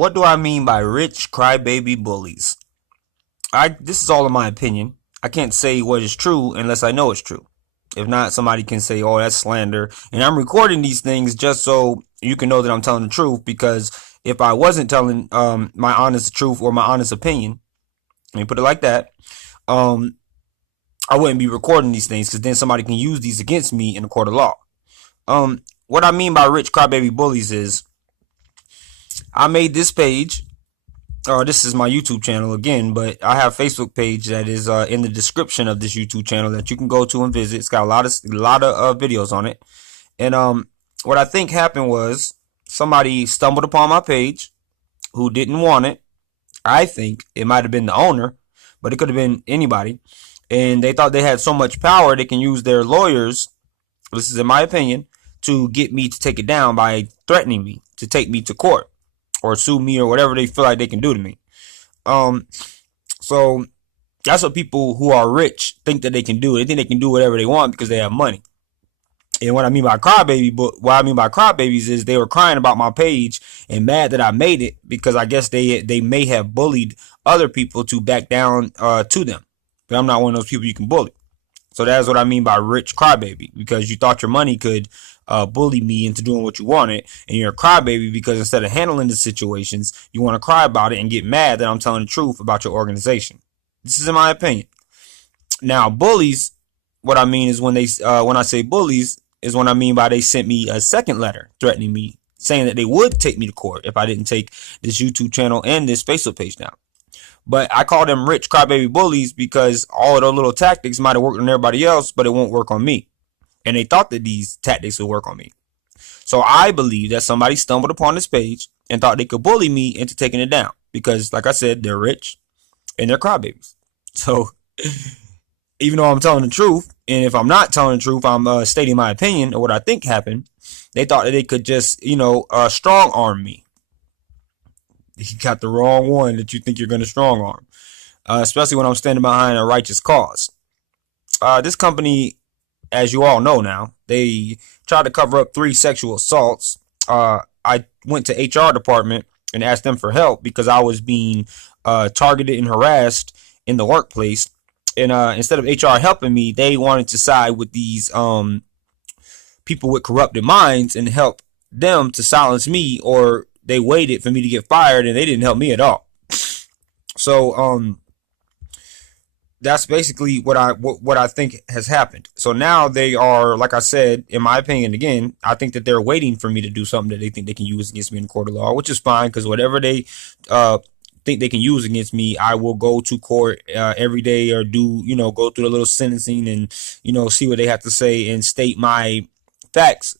What do I mean by rich crybaby bullies? This is all in my opinion. I can't say what is true unless I know it's true. If not, somebody can say, "Oh, that's slander." And I'm recording these things just so you can know that I'm telling the truth. Because if I wasn't telling my honest truth or my honest opinion, let me put it like that, um, I wouldn't be recording these things because then somebody can use these against me in a court of law. What I mean by rich crybaby bullies is I made this page. This is my YouTube channel again, but I have a Facebook page that is in the description of this YouTube channel that you can go to and visit. It's got a lot of videos on it. And what I think happened was somebody stumbled upon my page who didn't want it. I think it might have been the owner, but it could have been anybody. And they thought they had so much power they can use their lawyers, this is in my opinion, to get me to take it down by threatening me to take me to court or sue me or whatever they feel like they can do to me. So that's what people who are rich think that they can do. They think they can do whatever they want because they have money. And what I mean by crybabies is they were crying about my page and mad that I made it because I guess they may have bullied other people to back down to them. But I'm not one of those people you can bully. So that's what I mean by rich crybaby, because you thought your money could bully me into doing what you wanted, and you're a crybaby because instead of handling the situations, you want to cry about it and get mad that I'm telling the truth about your organization. This is in my opinion. Now, bullies, what I mean is when I say bullies is when I mean by they sent me a second letter threatening me, saying that they would take me to court if I didn't take this YouTube channel and this Facebook page down. But I call them rich crybaby bullies because all of those little tactics might have worked on everybody else, but it won't work on me. And they thought that these tactics would work on me. So I believe that somebody stumbled upon this page and thought they could bully me into taking it down. Because, like I said, they're rich and they're crybabies. So even though I'm telling the truth, and if I'm not telling the truth, I'm stating my opinion or what I think happened, they thought that they could just, strong arm me. You got the wrong one that you think you're going to strong arm, especially when I'm standing behind a righteous cause. This company, as you all know now, they tried to cover up 3 sexual assaults. I went to HR department and asked them for help because I was being targeted and harassed in the workplace. And instead of HR helping me, they wanted to side with these people with corrupted minds and help them to silence me, or they waited for me to get fired and they didn't help me at all. So that's basically what I think has happened. So now they are, like I said, in my opinion, again, I think that they're waiting for me to do something that they think they can use against me in court of law, which is fine, because whatever they think they can use against me, I will go to court every day, or go through a little sentencing and see what they have to say and state my facts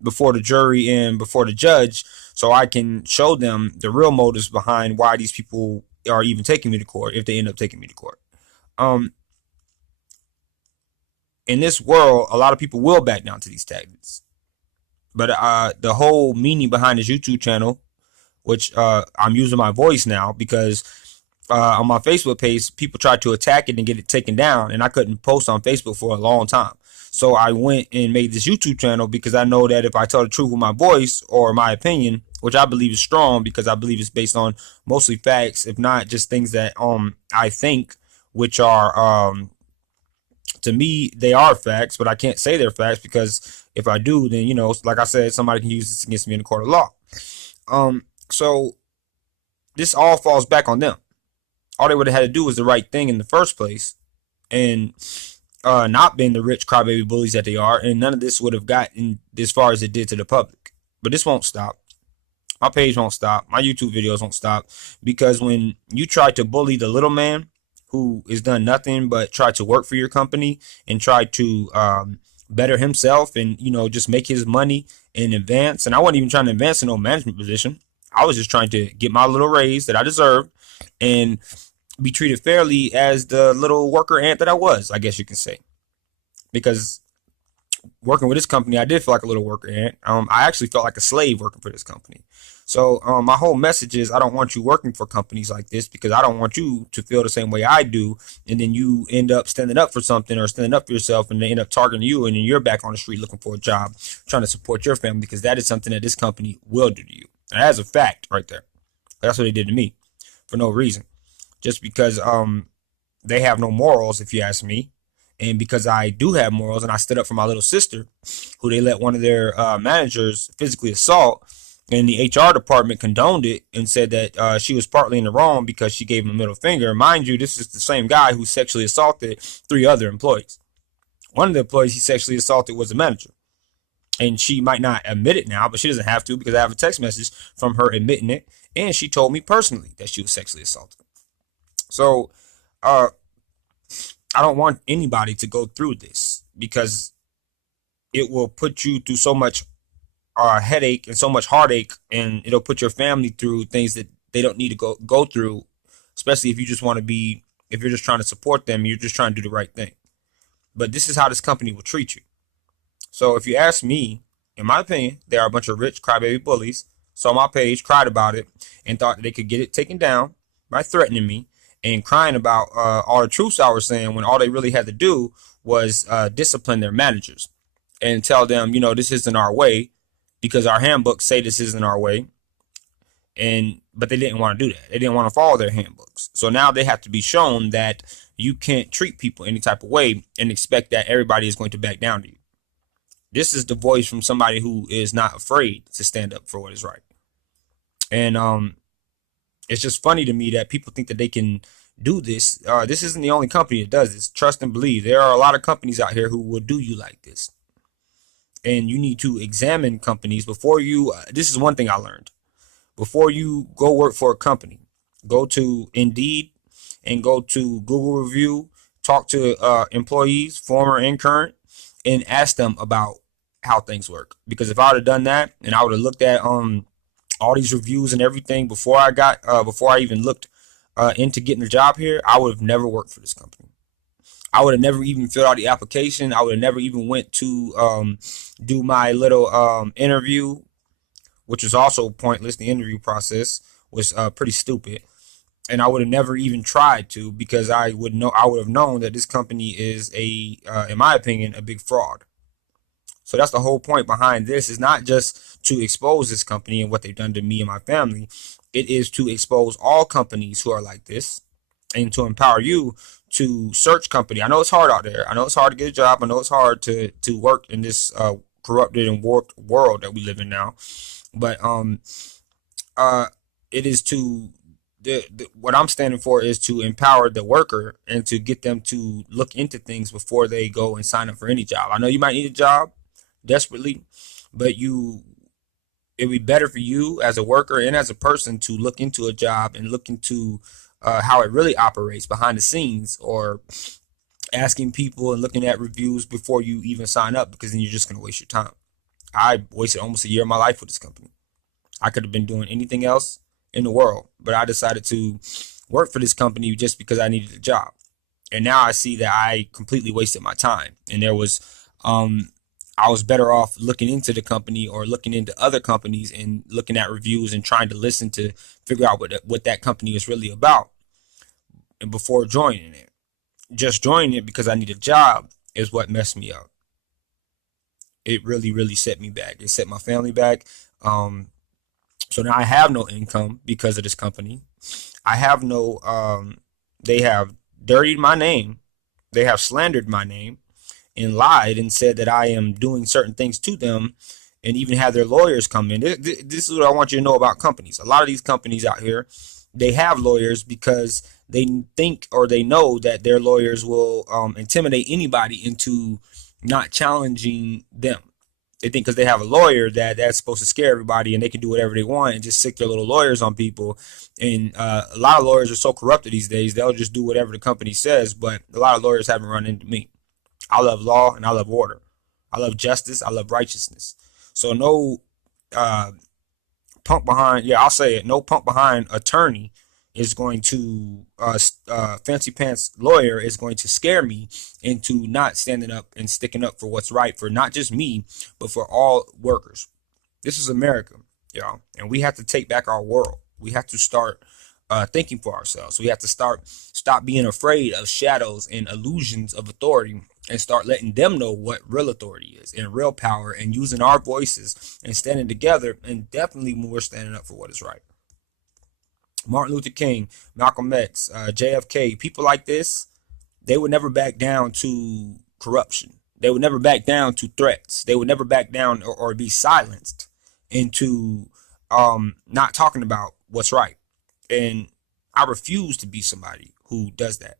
before the jury and before the judge, so I can show them the real motives behind why these people are even taking me to court, if they end up taking me to court. In this world, a lot of people will back down to these tactics. But the whole meaning behind this YouTube channel, which I'm using my voice now because on my Facebook page, people tried to attack it and get it taken down, and I couldn't post on Facebook for a long time. So I went and made this YouTube channel because I know that if I tell the truth with my voice or my opinion, which I believe is strong because I believe it's based on mostly facts, if not just things that I think, which are to me they are facts, but I can't say they're facts because if I do, then like I said, somebody can use this against me in the court of law. So this all falls back on them. All they would have had to do was the right thing in the first place, and not been the rich crybaby bullies that they are, and none of this would have gotten as far as it did to the public. But this won't stop. My page won't stop. My YouTube videos won't stop, because when you try to bully the little man who has done nothing but try to work for your company and try to better himself and just make his money in advance, and I wasn't even trying to advance in no management position. I was just trying to get my little raise that I deserved and be treated fairly as the little worker ant that I was, I guess you can say. Because working with this company, I did feel like a little worker ant. I actually felt like a slave working for this company. So my whole message is, I don't want you working for companies like this, because I don't want you to feel the same way I do, and then you end up standing up for something or standing up for yourself, and they end up targeting you, and then you're back on the street looking for a job, trying to support your family, because that is something that this company will do to you. And that is a fact right there. That's what they did to me for no reason. Just because they have no morals, if you ask me. And because I do have morals and I stood up for my little sister, who they let one of their managers physically assault, and the HR department condoned it and said that she was partly in the wrong because she gave him a middle finger. Mind you, this is the same guy who sexually assaulted 3 other employees. One of the employees he sexually assaulted was the manager. And she might not admit it now, but she doesn't have to because I have a text message from her admitting it. And she told me personally that she was sexually assaulted. So uh, I don't want anybody to go through this because it will put you through so much headache and so much heartache, and it'll put your family through things that they don't need to go through, especially if you just want to be, if you're just trying to support them, you're just trying to do the right thing. But this is how this company will treat you. So if you ask me, in my opinion, they are a bunch of rich crybaby bullies. Saw my page, cried about it, and thought that they could get it taken down by threatening me and crying about all the truths I was saying, when all they really had to do was discipline their managers and tell them, this isn't our way, because our handbooks say this isn't our way. But they didn't want to do that. They didn't want to follow their handbooks. So now they have to be shown that you can't treat people any type of way and expect that everybody is going to back down to you. This is the voice from somebody who is not afraid to stand up for what is right. And it's just funny to me that people think that they can do this. This isn't the only company that does this. Trust and believe. There are a lot of companies out here who will do you like this. And you need to examine companies before you. This is one thing I learned. Before you go work for a company, go to Indeed and go to Google Review, talk to employees, former and current, and ask them about how things work. Because if I would have done that and I would have looked at all these reviews and everything before I even looked into getting a job here, I would have never worked for this company. I would have never even filled out the application. I would have never even went to do my little interview, which was also pointless. The interview process was pretty stupid. And I would have never even tried to, because I would have known that this company is in my opinion, a big fraud. So that's the whole point behind this, is not just to expose this company and what they've done to me and my family. It is to expose all companies who are like this and to empower you to search company. I know it's hard out there. I know it's hard to get a job. I know it's hard to work in this corrupted and warped world that we live in now. But it is to what I'm standing for is to empower the worker and to get them to look into things before they go and sign up for any job. I know you might need a job desperately, but it'd be better for you as a worker and as a person to look into a job and look into how it really operates behind the scenes, or asking people and looking at reviews before you even sign up, because then you're just going to waste your time. I wasted almost a year of my life with this company. I could have been doing anything else in the world, but I decided to work for this company just because I needed a job. And now I see that I completely wasted my time. And I was better off looking into the company or looking into other companies and looking at reviews and trying to listen to figure out what that company is really about. And before joining it, just joining it because I need a job is what messed me up. It really, really set me back. It set my family back. So now I have no income because of this company. I have no, they have dirtied my name. They have slandered my name and lied and said that I am doing certain things to them, and even have their lawyers come in. This is what I want you to know about companies. A lot of these companies out here, they have lawyers because they think, or they know that their lawyers will intimidate anybody into not challenging them. They think because they have a lawyer that's supposed to scare everybody and they can do whatever they want and just sick their little lawyers on people. And a lot of lawyers are so corrupted these days, they'll just do whatever the company says. But a lot of lawyers haven't run into me. I love law and I love order. I love justice. I love righteousness. So no punk behind, I'll say it, no punk behind attorney is going to, fancy pants lawyer is going to scare me into not standing up and sticking up for what's right for not just me, but for all workers. This is America, y'all, and we have to take back our world. We have to start thinking for ourselves. We have to stop being afraid of shadows and illusions of authority, and start letting them know what real authority is and real power, and using our voices and standing together, and definitely when we're standing up for what is right. Martin Luther King, Malcolm X, JFK, people like this, they would never back down to corruption. They would never back down to threats. They would never back down or be silenced into not talking about what's right. And I refuse to be somebody who does that,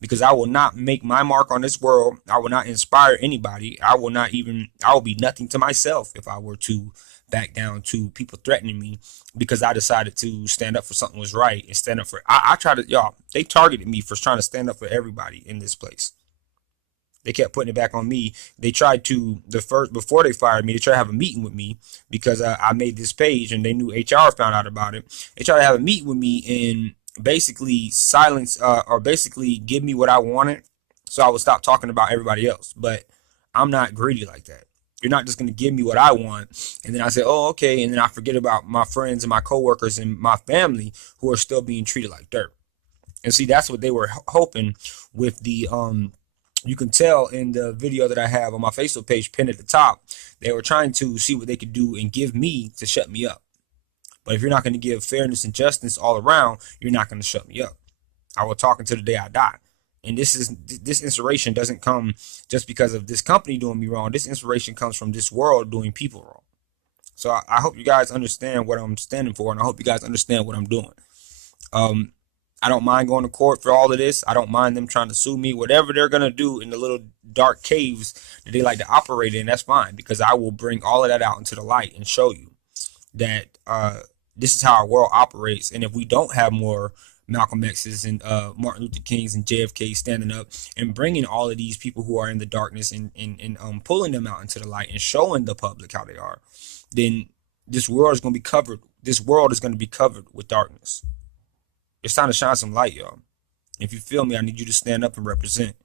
because I will not make my mark on this world. I will not inspire anybody. I will be nothing to myself if I were to back down to people threatening me because I decided to stand up for something was right and stand up for, I try to, y'all, they targeted me for trying to stand up for everybody in this place. They kept putting it back on me. They tried to, before they fired me, they tried to have a meeting with me because I made this page and they knew HR found out about it. They tried to have a meeting with me and basically silence, or basically give me what I wanted so I would stop talking about everybody else. But I'm not greedy like that. You're not just going to give me what I want and then I say, oh, okay, and then I forget about my friends and my coworkers and my family who are still being treated like dirt. And see, that's what they were hoping with the you can tell in the video that I have on my Facebook page pinned at the top, they were trying to see what they could do and give me to shut me up. But if you're not going to give fairness and justice all around, you're not going to shut me up. I will talk until the day I die. And this inspiration doesn't come just because of this company doing me wrong. This inspiration comes from this world doing people wrong. So I hope you guys understand what I'm standing for, and I hope you guys understand what I'm doing. I don't mind going to court for all of this. I don't mind them trying to sue me. Whatever they're going to do in the little dark caves that they like to operate in, that's fine, because I will bring all of that out into the light and show you that this is how our world operates. And if we don't have more Malcolm X's and Martin Luther King's and JFK standing up and bringing all of these people who are in the darkness and pulling them out into the light and showing the public how they are, then this world is going to be covered. This world is going to be covered with darkness. It's time to shine some light, y'all. If you feel me, I need you to stand up and represent.